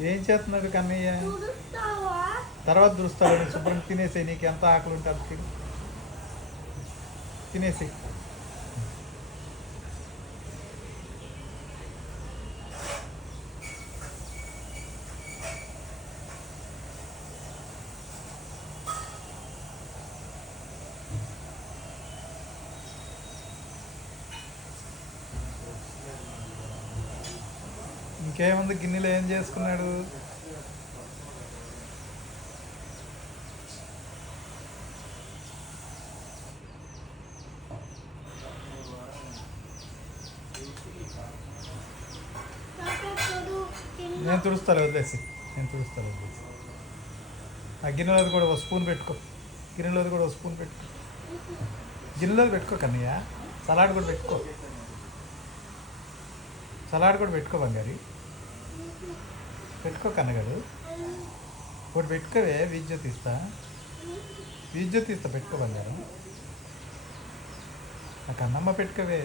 ఏం చేస్తున్నాడు కన్నయ్య? తర్వాత దురుస్తాడు. శుభ్రం తినేసి, నీకు ఎంత ఆకలి ఉంటే అంత తినేసి. ఇంకేముంది, గిన్నెలో ఏం చేసుకున్నాడు? నేను తుడుస్తాను, వదిలేసి. ఆ గిన్నెలోది కూడా ఒక స్పూన్ పెట్టుకో. గిన్నెలోది పెట్టుకో కన్నయ్య. సలాడ్ కూడా పెట్టుకో బంగారి. పెట్టుకో కన్నగారు. ఒకటి పెట్టుకోవే, విద్యుత్ తీస్తా పెట్టుకో బంగారం. ఆ కన్నమ్మ పెట్టుకోవే.